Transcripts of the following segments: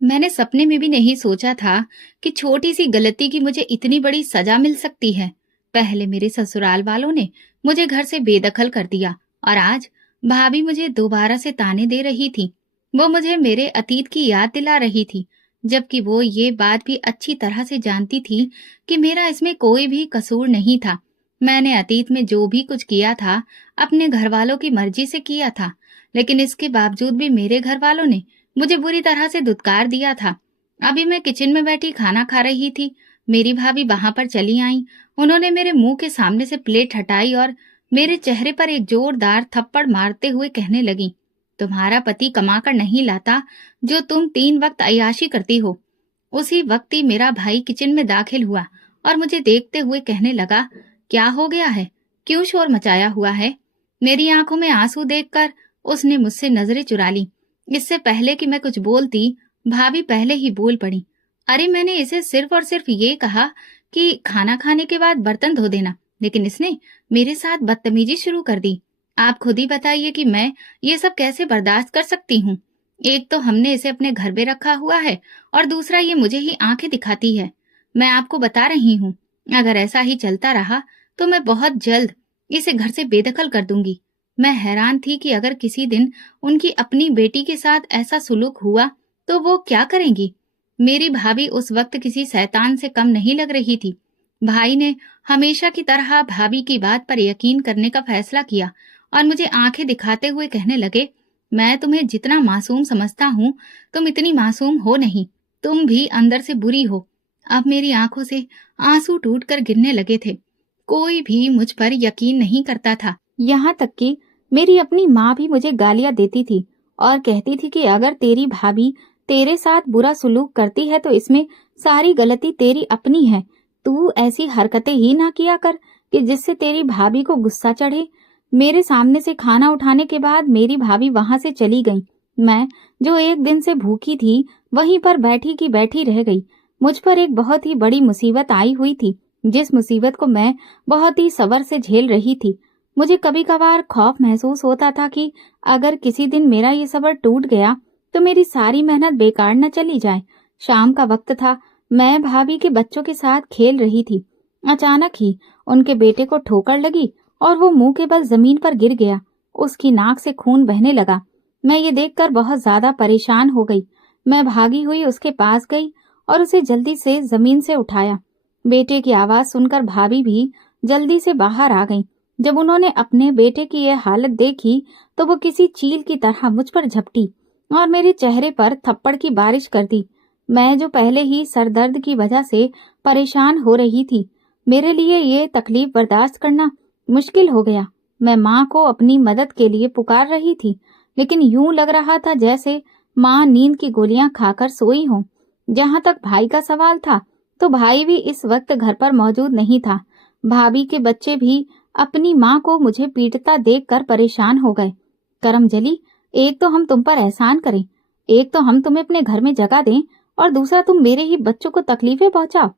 मैंने सपने में भी नहीं सोचा था कि छोटी सी गलती की मुझे इतनी बड़ी सजा मिल सकती है। पहले मेरे ससुराल वालों ने मुझे घर से बेदखल कर दिया और आज भाभी मुझे दोबारा से ताने दे रही थी। वो मुझे मेरे अतीत की याद दिला रही थी, जबकि वो ये बात भी अच्छी तरह से जानती थी कि मेरा इसमें कोई भी कसूर नहीं था। मैंने अतीत में जो भी कुछ किया था अपने घर वालों की मर्जी से किया था, लेकिन इसके बावजूद भी मेरे घर वालों ने मुझे बुरी तरह से धुतकार दिया था। अभी मैं किचन में बैठी खाना खा रही थी, मेरी भाभी वहां पर चली आई। उन्होंने मेरे मुंह के सामने से प्लेट हटाई और मेरे चेहरे पर एक जोरदार थप्पड़ मारते हुए कहने लगी, तुम्हारा पति कमा कर नहीं लाता जो तुम 3 वक्त अय्याशी करती हो। उसी वक्त ही मेरा भाई किचन में दाखिल हुआ और मुझे देखते हुए कहने लगा, क्या हो गया है, क्यों शोर मचाया हुआ है। मेरी आंखों में आंसू देखकर उसने मुझसे नजरें चुरा ली। इससे पहले कि मैं कुछ बोलती, भाभी पहले ही बोल पड़ी, अरे मैंने इसे सिर्फ और सिर्फ ये कहा कि खाना खाने के बाद बर्तन धो देना, लेकिन इसने मेरे साथ बदतमीजी शुरू कर दी। आप खुद ही बताइए कि मैं ये सब कैसे बर्दाश्त कर सकती हूँ। एक तो हमने इसे अपने घर में रखा हुआ है और दूसरा ये मुझे ही आंखें दिखाती है। मैं आपको बता रही हूँ, अगर ऐसा ही चलता रहा तो मैं बहुत जल्द इसे घर से बेदखल कर दूंगी। मैं हैरान थी कि अगर किसी दिन उनकी अपनी बेटी के साथ ऐसा सुलूक हुआ तो वो क्या करेंगी। मेरी भाभी उस वक्त किसी शैतान से कम नहीं लग रही थी। भाई ने हमेशा की तरह भाभी की बात पर यकीन करने का फैसला किया और मुझे आंखें दिखाते हुए कहने लगे, मैं तुम्हें जितना मासूम समझता हूँ तुम इतनी मासूम हो नहीं, तुम भी अंदर से बुरी हो। अब मेरी आंखों से आंसू टूटकर गिरने लगे थे। कोई भी मुझ पर यकीन नहीं करता था। यहाँ तक कि मेरी अपनी माँ भी मुझे गालियां देती थी और कहती थी कि अगर तेरी भाभी तेरे साथ बुरा सुलूक करती है तो इसमें सारी गलती तेरी अपनी है। तू ऐसी हरकतें ही ना किया कर कि जिससे तेरी भाभी को गुस्सा चढ़े। मेरे सामने से खाना उठाने के बाद मेरी भाभी वहां से चली गई। मैं जो एक दिन से भूखी थी वहीं पर बैठी की बैठी रह गई। मुझ पर एक बहुत ही बड़ी मुसीबत आई हुई थी, जिस मुसीबत को मैं बहुत ही सब्र से झेल रही थी। मुझे कभी कभार खौफ महसूस होता था कि अगर किसी दिन मेरा ये सब्र टूट गया तो मेरी सारी मेहनत बेकार न चली जाए। शाम का वक्त था, मैं भाभी के बच्चों के साथ खेल रही थी। अचानक ही उनके बेटे को ठोकर लगी और वो मुंह के बल जमीन पर गिर गया। उसकी नाक से खून बहने लगा। मैं ये देखकर बहुत ज्यादा परेशान हो गई। मैं भागी हुई उसके पास गई और उसे जल्दी से जमीन से उठाया। बेटे की आवाज सुनकर भाभी भी जल्दी से बाहर आ गई। जब उन्होंने अपने बेटे की यह हालत देखी तो वो किसी चील की तरह मुझ पर झपटी और मेरे चेहरे पर थप्पड़ की बारिश कर दी। मैं जो पहले ही सरदर्द की वजह से परेशान हो रही थी, मेरे लिए ये तकलीफ बर्दाश्त करना मुश्किल हो गया। मैं माँ को अपनी मदद के लिए पुकार रही थी, लेकिन यूं लग रहा था जैसे माँ नींद की गोलियां खाकर सोई हो। जहाँ तक भाई का सवाल था तो भाई भी इस वक्त घर पर मौजूद नहीं था। भाभी के बच्चे भी अपनी माँ को मुझे पीटता देखकर परेशान हो गए। करमजली, एक तो हम तुम पर एहसान करें, एक तो हम तुम्हें अपने घर में जगह दें और दूसरा तुम मेरे ही बच्चों को तकलीफें पहुंचाओ।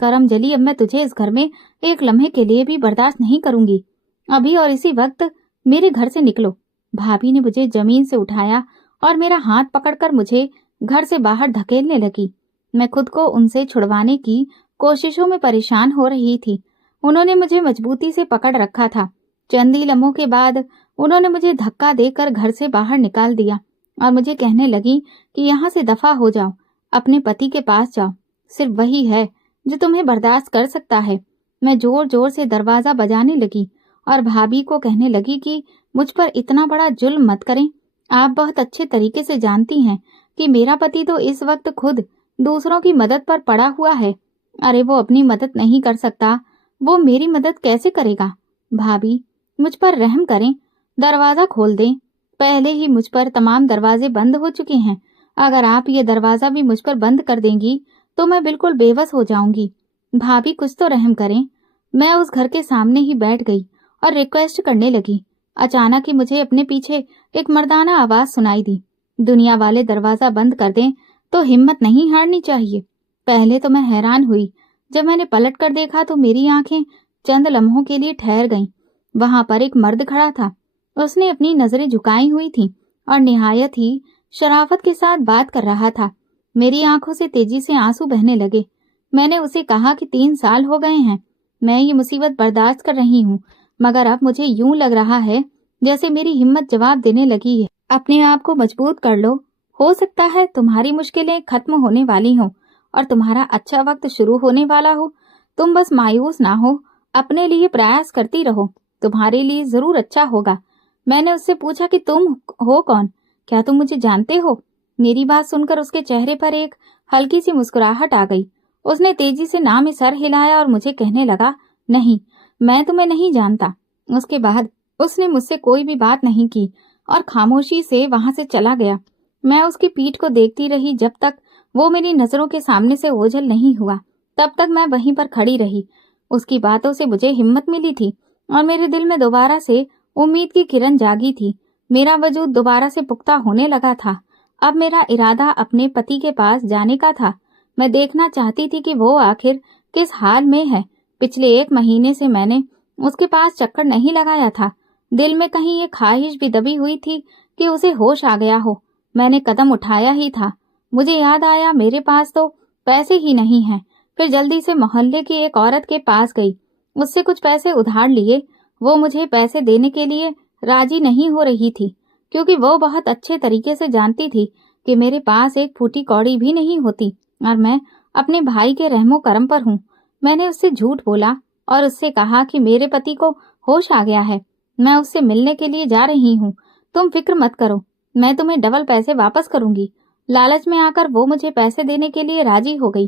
करमजली, अब मैं तुझे इस घर में एक लम्हे के लिए भी बर्दाश्त नहीं करूंगी। अभी और इसी वक्त मेरे घर से निकलो। भाभी ने मुझे जमीन से उठाया और मेरा हाथ पकड़कर मुझे घर से बाहर धकेलने लगी। मैं खुद को उनसे छुड़वाने की कोशिशों में परेशान हो रही थी। उन्होंने मुझे मजबूती से पकड़ रखा था। चंद ही लम्हों के बाद उन्होंने मुझे धक्का देकर घर से बाहर निकाल दिया और मुझे कहने लगी कि यहाँ से दफा हो जाओ, अपने पति के पास जाओ, सिर्फ वही है जो तुम्हें बर्दाश्त कर सकता है। मैं जोर जोर से दरवाजा बजाने लगी और भाभी को कहने लगी कि मुझ पर इतना बड़ा जुल्म मत करें। आप बहुत अच्छे तरीके से जानती हैं कि मेरा पति तो इस वक्त खुद दूसरों की मदद पर पड़ा हुआ है। अरे वो अपनी मदद नहीं कर सकता, वो मेरी मदद कैसे करेगा। भाभी, मुझ पर रहम करें, दरवाजा खोल दें। पहले ही मुझ पर तमाम दरवाजे बंद हो चुके हैं। अगर आप ये दरवाजा भी मुझ पर बंद कर देंगी तो मैं बिल्कुल बेबस हो जाऊंगी। भाभी, कुछ तो रहम करें। मैं उस घर के सामने ही बैठ गई और रिक्वेस्ट करने लगी। अचानक ही मुझे अपने पीछे एक मर्दाना आवाज सुनाई दी, दुनिया वाले दरवाजा बंद कर दें तो हिम्मत नहीं हारनी चाहिए। पहले तो मैं हैरान हुई। जब मैंने पलट कर देखा तो मेरी आंखें चंद लम्हों के लिए ठहर गईं। वहां पर एक मर्द खड़ा था। उसने अपनी नजरें झुकाई हुई थीं और निहायत ही शराफत के साथ बात कर रहा था। मेरी आंखों से तेजी से आंसू बहने लगे। मैंने उसे कहा कि 3 साल हो गए हैं मैं ये मुसीबत बर्दाश्त कर रही हूँ, मगर अब मुझे यूं लग रहा है जैसे मेरी हिम्मत जवाब देने लगी है। अपने आप को मजबूत कर लो, हो सकता है तुम्हारी मुश्किलें खत्म होने वाली हों और तुम्हारा अच्छा वक्त शुरू होने वाला हो। तुम बस मायूस ना हो, अपने लिए प्रयास करती रहो, तुम्हारे लिए जरूर अच्छा होगा। मैंने उससे पूछा कि तुम हो कौन, क्या तुम मुझे जानते हो? मेरी बात सुनकर उसके चेहरे पर एक हल्की सी मुस्कुराहट आ गई। उसने तेजी से ना में सर हिलाया और मुझे कहने लगा, नहीं, मैं तुम्हें नहीं जानता। उसके बाद उसने मुझसे कोई भी बात नहीं की और खामोशी से वहां से चला गया। मैं उसकी पीठ को देखती रही जब तक वो मेरी नजरों के सामने से ओझल नहीं हुआ। तब तक मैं वहीं पर खड़ी रही। उसकी बातों से मुझे हिम्मत मिली थी और मेरे दिल में दोबारा से उम्मीद की किरण जागी थी। मेरा वजूद दोबारा से पुख्ता होने लगा था। अब मेरा इरादा अपने पति के पास जाने का था। मैं देखना चाहती थी कि वो आखिर किस हाल में है। पिछले 1 महीने से मैंने उसके पास चक्कर नहीं लगाया था। दिल में कहीं ये ख्वाहिश भी दबी हुई थी कि उसे होश आ गया हो। मैंने कदम उठाया ही था, मुझे याद आया मेरे पास तो पैसे ही नहीं हैं। फिर जल्दी से मोहल्ले की एक औरत के पास गई, उससे कुछ पैसे उधार लिए। वो मुझे पैसे देने के लिए राजी नहीं हो रही थी, क्योंकि वो बहुत अच्छे तरीके से जानती थी कि मेरे पास एक फूटी कौड़ी भी नहीं होती और मैं अपने भाई के रहमो करम पर हूँ। मैंने उससे झूठ बोला और उससे कहा कि मेरे पति को होश आ गया है, मैं उससे मिलने के लिए जा रही हूँ, तुम फिक्र मत करो, मैं तुम्हें डबल पैसे वापस करूंगी। लालच में आकर वो मुझे पैसे देने के लिए राजी हो गई।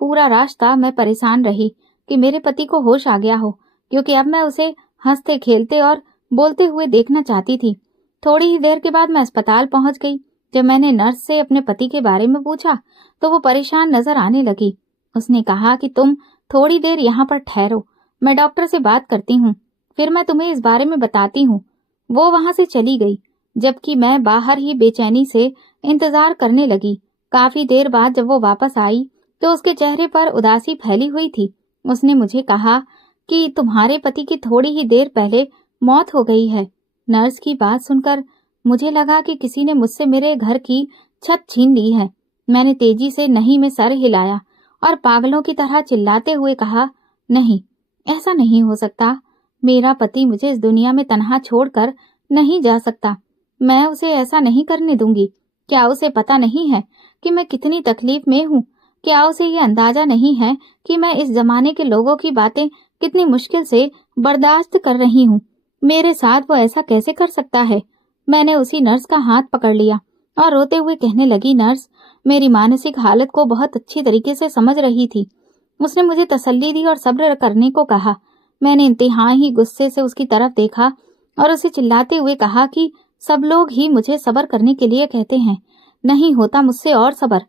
पूरा रास्ता मैं परेशान रही कि मेरे पति को होश आ गया हो, क्योंकि अब मैं उसे हंसते खेलते और बोलते हुए देखना चाहती थी। थोड़ी ही देर के बाद मैं अस्पताल पहुंच गई। जब मैंने नर्स से अपने पति के बारे में पूछा तो वो परेशान नजर आने लगी। उसने कहा कि तुम थोड़ी देर यहाँ पर ठहरो, मैं डॉक्टर से बात करती हूँ, फिर मैं तुम्हें इस बारे में बताती हूँ। वो वहां से चली गई, जबकि मैं बाहर ही बेचैनी से इंतजार करने लगी। काफी देर बाद जब वो वापस आई तो उसके चेहरे पर उदासी फैली हुई थी। उसने मुझे कहा कि तुम्हारे पति की थोड़ी ही देर पहले मौत हो गई है। नर्स की बात सुनकर मुझे लगा कि किसी ने मुझसे मेरे घर की छत छीन ली है। मैंने तेजी से नहीं में सर हिलाया और पागलों की तरह चिल्लाते हुए कहा, नहीं, ऐसा नहीं हो सकता। मेरा पति मुझे इस दुनिया में तन्हा छोड़कर नहीं जा सकता। मैं उसे ऐसा नहीं करने दूंगी। क्या उसे पता नहीं है कि मैं कितनी तकलीफ में हूँ? क्या उसे ये अंदाजा नहीं है कि मैं इस जमाने के लोगों की बातें कितनी मुश्किल से बर्दाश्त कर रही हूँ? मेरे साथ वो ऐसा कैसे कर सकता है? मैंने उसी नर्स का हाथ पकड़ लिया और रोते हुए कहने लगी, नर्स मेरी मानसिक हालत को बहुत अच्छी तरीके से समझ रही थी। उसने मुझे तसल्ली दी और सब्र करने को कहा। मैंने इंतहाई गुस्से से उसकी तरफ देखा और उसे चिल्लाते हुए कहा कि सब लोग ही मुझे सब्र करने के लिए कहते हैं, नहीं होता मुझसे और सब्र।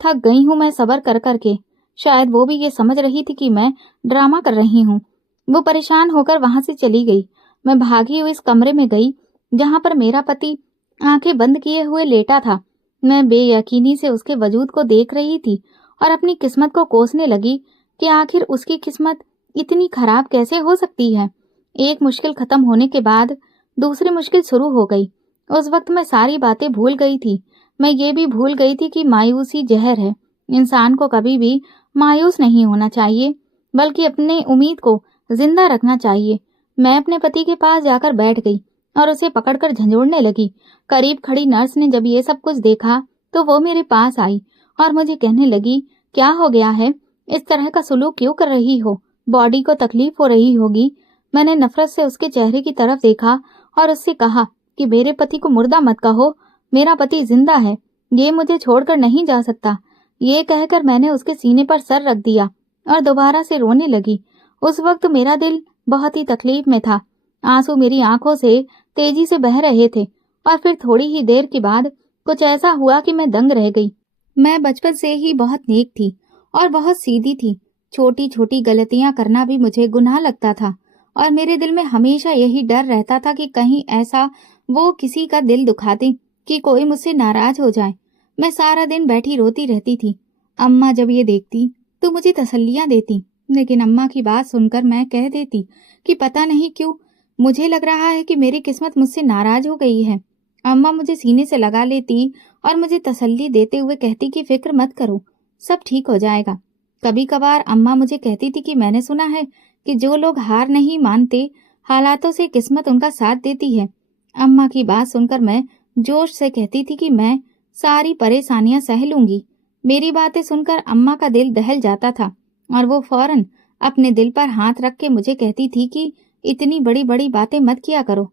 थक गई हूँ मैं सब्र कर करके। शायद वो भी ये समझ रही थी कि मैं ड्रामा कर रही हूँ। वो परेशान होकर वहां से चली गई। मैं भागी हुई इस कमरे में गई जहां पर मेरा पति आंखें बंद किए हुए लेटा था। मैं बेयकीनी से उसके वजूद को देख रही थी और अपनी किस्मत को कोसने लगी कि आखिर उसकी किस्मत इतनी खराब कैसे हो सकती है। एक मुश्किल खत्म होने के बाद दूसरी मुश्किल शुरू हो गई। उस वक्त मैं सारी बातें भूल गई थी। मैं ये भी भूल गई थी कि मायूसी जहर है। इंसान को कभी भी मायूस नहीं होना चाहिए, बल्कि अपनी उम्मीद को जिंदा रखना चाहिए। मैं अपने पति के पास जाकर बैठ गई और उसे पकड़कर झंझोड़ने लगी। करीब खड़ी नर्स ने जब ये सब कुछ देखा तो वो मेरे पास आई और मुझे कहने लगी, क्या हो गया है? इस तरह का सुलूक क्यों कर रही हो? बॉडी को तकलीफ हो रही होगी। मैंने नफरत से उसके चेहरे की तरफ देखा और उससे कहा कि मेरे पति को मुर्दा मत कहो, मेरा पति जिंदा है, ये मुझे छोड़कर नहीं जा सकता। ये कहकर मैंने उसके सीने पर सर रख दिया और दोबारा से रोने लगी। उस वक्त मेरा दिल बहुत ही तकलीफ में था। आंसू मेरी आंखों से तेजी से बह रहे थे और फिर थोड़ी ही देर के बाद कुछ ऐसा हुआ कि मैं दंग रह गई। मैं बचपन से ही बहुत नेक थी और बहुत सीधी थी। छोटी छोटी गलतियां करना भी मुझे गुनाह लगता था और मेरे दिल में हमेशा यही डर रहता था कि कहीं ऐसा वो किसी का दिल दुखा दे कि कोई मुझसे नाराज हो जाए। मैं सारा दिन बैठी रोती रहती थी। अम्मा जब ये देखती तो मुझे तसल्लियां देती, लेकिन अम्मा की बात सुनकर मैं कह देती कि पता नहीं क्यों मुझे लग रहा है कि मेरी किस्मत मुझसे नाराज हो गई है। अम्मा मुझे सीने से लगा लेती और मुझे तसल्ली देते हुए कहती कि फिक्र मत करो, सब ठीक हो जाएगा। कभी कभार अम्मा मुझे कहती थी कि मैंने सुना है कि जो लोग हार नहीं मानते, हालातों से किस्मत उनका साथ देती है। अम्मा की बात सुनकर मैं जोश से कहती थी कि मैं सारी परेशानियां सह लूंगी। मेरी बातें सुनकर अम्मा का दिल दहल जाता था और वो फौरन अपने दिल पर हाथ रख के मुझे कहती थी कि इतनी बड़ी बड़ी बातें मत किया करो।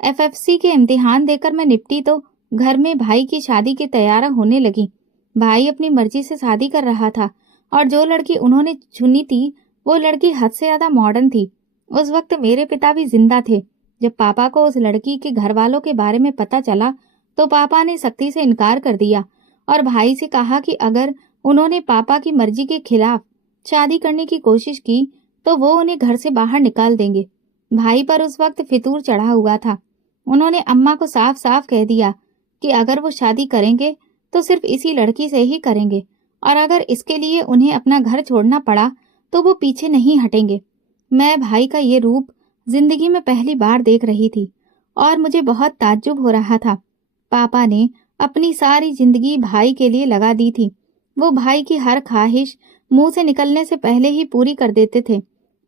एफएफसी के इम्तिहान देकर मैं निपटी तो घर में भाई की शादी की तैयारी होने लगी। भाई अपनी मर्जी से शादी कर रहा था और जो लड़की उन्होंने चुनी थी वो लड़की हद से ज्यादा मॉडर्न थी। उस वक्त मेरे पिता भी जिंदा थे। जब पापा को उस लड़की के घर वालों के बारे में पता चला तो पापा ने सख्ती से इनकार कर दिया और भाई से कहा कि अगर उन्होंने पापा की मर्जी के खिलाफ शादी करने की कोशिश की तो वो उन्हें घर से बाहर निकाल देंगे। भाई पर उस वक्त फितूर चढ़ा हुआ था। उन्होंने अम्मा को साफ साफ कह दिया कि अगर वो शादी करेंगे तो सिर्फ इसी लड़की से ही करेंगे और अगर इसके लिए उन्हें अपना घर छोड़ना पड़ा तो वो पीछे नहीं हटेंगे। मैं भाई का ये रूप जिंदगी में पहली बार देख रही थी और मुझे बहुत ताज्जुब हो रहा था। पापा ने अपनी सारी जिंदगी भाई के लिए लगा दी थी। वो भाई की हर ख्वाहिश मुंह से निकलने से पहले ही पूरी कर देते थे।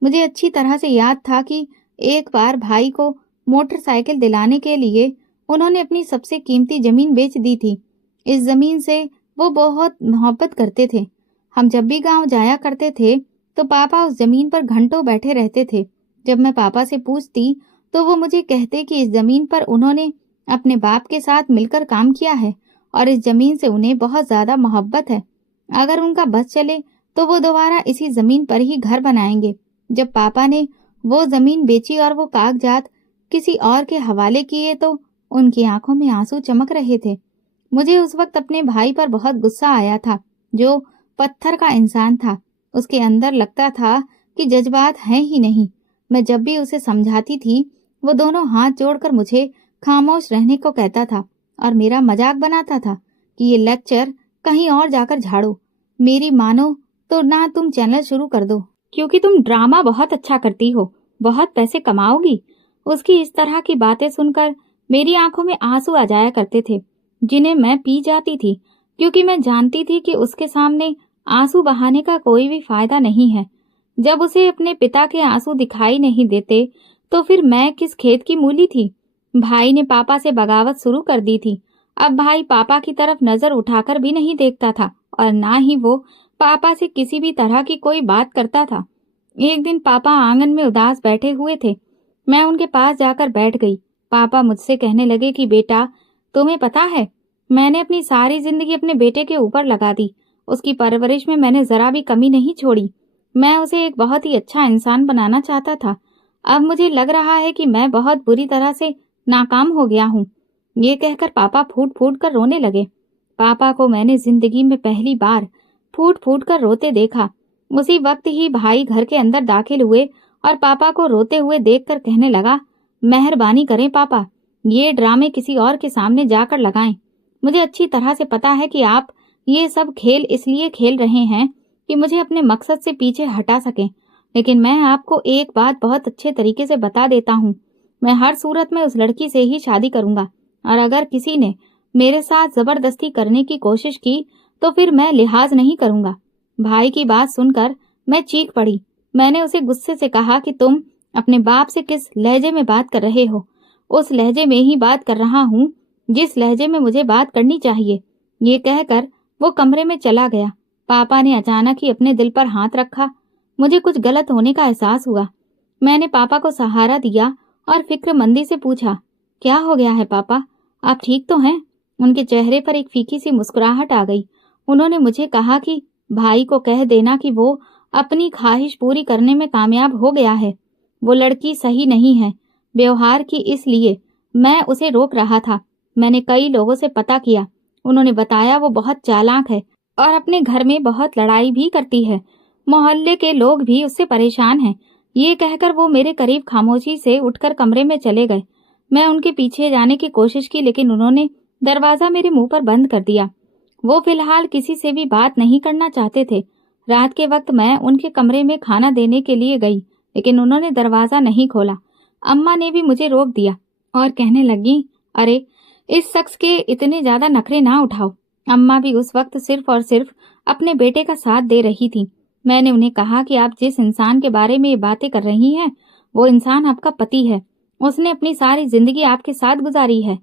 मुझे अच्छी तरह से याद था कि एक बार भाई को मोटरसाइकिल दिलाने के लिए उन्होंने अपनी सबसे कीमती जमीन बेच दी थी। इस जमीन से वो बहुत मोहब्बत करते थे। हम जब भी गांव जाया करते थे तो पापा उस जमीन पर घंटों बैठे रहते थे। जब मैं पापा से पूछती तो वो मुझे कहते कि इस जमीन पर उन्होंने अपने बाप के साथ मिलकर काम किया है और इस जमीन से उन्हें बहुत ज्यादा मोहब्बत है। अगर उनका बस चले तो वो दोबारा इसी जमीन पर ही घर बनाएंगे। जब पापा ने वो जमीन बेची और वो कागजात किसी और के हवाले किए तो उनकी आंखों में आंसू चमक रहे थे। मुझे उस वक्त अपने भाई पर बहुत गुस्सा आया था, जो पत्थर का इंसान था। उसके अंदर लगता था कि जज्बात हैं ही नहीं। मैं जब भी उसे समझाती थी वो दोनों हाथ जोड़कर मुझे खामोश रहने को कहता था और मेरा मजाक बनाता था कि ये लेक्चर कहीं और जाकर झाड़ो। मेरी मानो तो ना तुम चैनल शुरू कर दो, क्योंकि तुम ड्रामा बहुत अच्छा करती हो, बहुत पैसे कमाओगी। उसकी इस तरह की बातें सुनकर मेरी आंखों में आंसू आ जाया करते थे, जिन्हें मैं पी जाती थी, क्योंकि मैं जानती थी कि उसके सामने आंसू बहाने का कोई भी फायदा नहीं है। जब उसे अपने पिता के आंसू दिखाई नहीं देते तो फिर मैं किस खेत की मूली थी। भाई ने पापा से बगावत शुरू कर दी थी। अब भाई पापा की तरफ नजर उठाकर भी नहीं देखता था और ना ही वो पापा से किसी भी तरह की कोई बात करता था। एक दिन पापा आंगन में उदास बैठे हुए थे। मैं उनके पास जाकर बैठ गई। पापा मुझसे कहने लगे कि बेटा, तुम्हें पता है, मैंने अपनी सारी जिंदगी अपने बेटे के ऊपर लगा दी। उसकी परवरिश में मैंने जरा भी कमी नहीं छोड़ी। मैं उसे एक बहुत ही अच्छा इंसान बनाना चाहता था। अब मुझे लग रहा है कि मैं बहुत बुरी तरह से नाकाम हो गया हूँ। ये कहकर पापा फूट फूट कर रोने लगे। पापा को मैंने जिंदगी में पहली बार फूट फूट कर रोते देखा। उसी वक्त ही भाई घर के अंदर दाखिल हुए और पापा को रोते हुए देखकर कहने लगा, मेहरबानी करें पापा, ये ड्रामे किसी और के सामने जाकर लगाएं। मुझे अच्छी तरह से पता है कि आप ये सब खेल इसलिए खेल रहे हैं कि मुझे अपने मकसद से पीछे हटा सकें, लेकिन मैं आपको एक बात बहुत अच्छे तरीके से बता देता हूँ। मैं हर सूरत में उस लड़की से ही शादी करूंगा और अगर किसी ने मेरे साथ जबरदस्ती करने की कोशिश की तो फिर मैं लिहाज नहीं करूंगा। भाई की बात सुनकर मैं चीख पड़ी। मैंने उसे गुस्से से कहा कि तुम अपने बाप से किस लहजे में बात कर रहे हो? उस लहजे में ही बात कर रहा हूँ जिस लहजे में मुझे बात करनी चाहिए। ये कहकर वो कमरे में चला गया। पापा ने अचानक ही अपने दिल पर हाथ रखा। मुझे कुछ गलत होने का एहसास हुआ। मैंने पापा को सहारा दिया और फिक्रमंदी से पूछा, क्या हो गया है पापा, आप ठीक तो हैं? उनके चेहरे पर एक फीकी सी मुस्कुराहट आ गई। उन्होंने मुझे कहा कि भाई को कह देना कि वो अपनी ख्वाहिश पूरी करने में कामयाब हो गया है। वो लड़की सही नहीं है व्यवहार की, इसलिए मैं उसे रोक रहा था। मैंने कई लोगों से पता किया, उन्होंने बताया वो बहुत चालाक है और अपने घर में बहुत लड़ाई भी करती है। मोहल्ले के लोग भी उससे परेशान हैं। ये कहकर वो मेरे करीब खामोशी से उठकर कमरे में चले गए। मैं उनके पीछे जाने की कोशिश की, लेकिन उन्होंने दरवाजा मेरे मुंह पर बंद कर दिया। वो फिलहाल किसी से भी बात नहीं करना चाहते थे। रात के वक्त मैं उनके कमरे में खाना देने के लिए गई, लेकिन उन्होंने दरवाजा नहीं खोला। अम्मा ने भी मुझे रोक दिया और कहने लगी, अरे इस शख्स के इतने ज्यादा नखरे ना उठाओ। अम्मा भी उस वक्त सिर्फ और सिर्फ अपने बेटे का साथ दे रही थी। मैंने उन्हें कहा कि आप जिस इंसान के बारे में ये बातें कर रही हैं, वो इंसान आपका पति है। उसने अपनी सारी जिंदगी आपके साथ गुजारी है।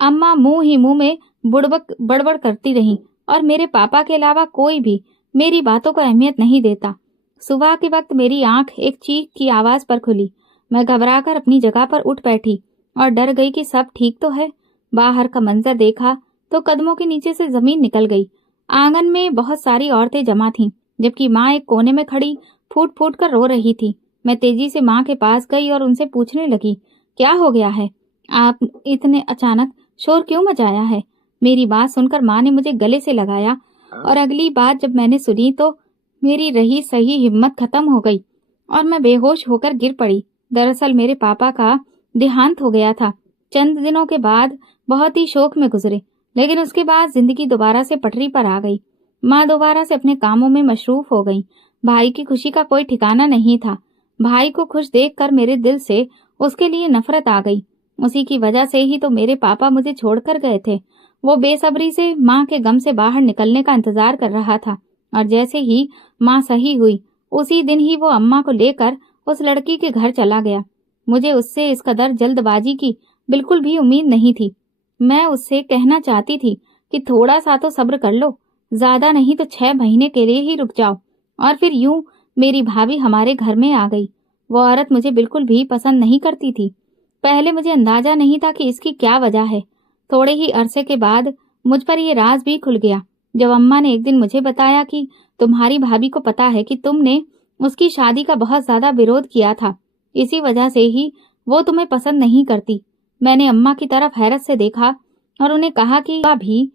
अम्मा मुंह ही मुंह में बुड़बक बड़बड़ करती रहीं और मेरे पापा के अलावा कोई भी मेरी बातों को अहमियत नहीं देता। सुबह के वक्त मेरी आंख एक चीख की आवाज पर खुली। मैं घबराकर अपनी जगह पर उठ बैठी और डर गई कि सब ठीक तो है। बाहर का मंजर देखा तो कदमों के नीचे से जमीन निकल गई। आंगन में बहुत सारी औरतें जमा थीं, जबकि माँ एक कोने में खड़ी फूट फूट कर रो रही थी। मैं तेजी से माँ के पास गई और उनसे पूछने लगी, क्या हो गया है? आप इतने अचानक शोर क्यों मचाया है? मेरी बात सुनकर माँ ने मुझे गले से लगाया और अगली बात जब मैंने सुनी तो मेरी रही सही हिम्मत खत्म हो गई और मैं बेहोश होकर गिर पड़ी। दरअसल मेरे पापा का देहांत हो गया था। चंद दिनों के बाद बहुत ही शोक में गुजरे, लेकिन उसके बाद जिंदगी दोबारा से पटरी पर आ गई। माँ दोबारा से अपने कामों में मशरूफ हो गई। भाई की खुशी का कोई ठिकाना नहीं था। भाई को खुश देखकर मेरे दिल से उसके लिए नफरत आ गई। उसी की वजह से ही तो मेरे पापा मुझे छोड़कर गए थे। वो बेसब्री से माँ के गम से बाहर निकलने का इंतजार कर रहा था और जैसे ही माँ सही हुई उसी दिन ही वो अम्मा को लेकर उस लड़की के घर चला गया। मुझे उससे इस कदर जल्दबाजी की बिल्कुल भी उम्मीद नहीं थी। मैं उससे कहना चाहती थी कि थोड़ा सा तो सब्र कर लो, ज्यादा नहीं तो 6 महीने के लिए ही रुक जाओ। और फिर यूं मेरी भाभी हमारे घर में आ गई। वो औरत मुझे बिल्कुल भी पसंद नहीं करती थी। पहले मुझे अंदाजा नहीं था कि इसकी क्या वजह है। थोड़े ही अरसे के बाद मुझ पर ये राज भी खुल गया जब अम्मा ने एक दिन मुझे बताया कि तुम्हारी भाभी को पता है कि तुमने उसकी शादी का बहुत ज्यादा विरोध किया था, इसी वजह से ही वो तुम्हें पसंद नहीं करती। मैंने अम्मा की तरफ हैरत से देखा और उन्हें कहा कि भी